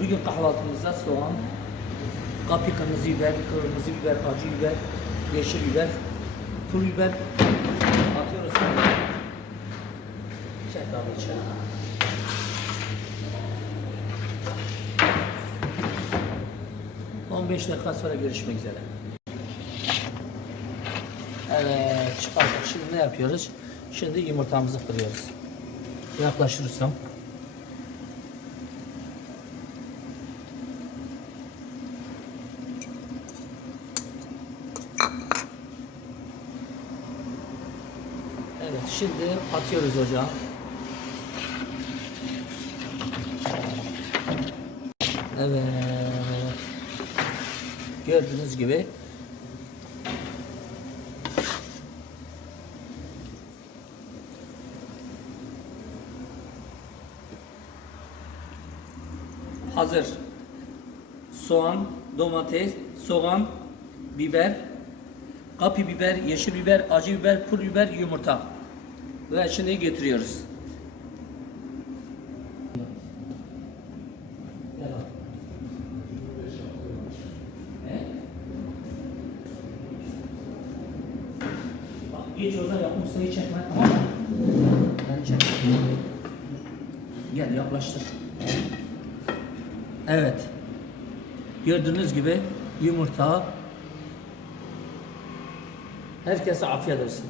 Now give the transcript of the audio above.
Bugün kahvaltımızda soğan, kapya kırmızı biber, kırmızı biber, acı biber, yeşil biber, pul biber atıyoruz. Çek abi çek. ...15 dakika sonra görüşmek üzere. Evet, çıkardık. Şimdi ne yapıyoruz? Şimdi yumurtamızı kırıyoruz. Yaklaşırsam. Evet, şimdi atıyoruz ocağa. Evet. Gördüğünüz gibi hazır. Soğan, domates, soğan, biber, kapya biber, yeşil biber, acı biber, pul biber, yumurta. Ve şimdi getiriyoruz. Geç orada yapım sayı çekme tamam mı? Ben çek. Gel yaklaştır. Evet. Gördüğünüz gibi yumurta. Herkese afiyet olsun.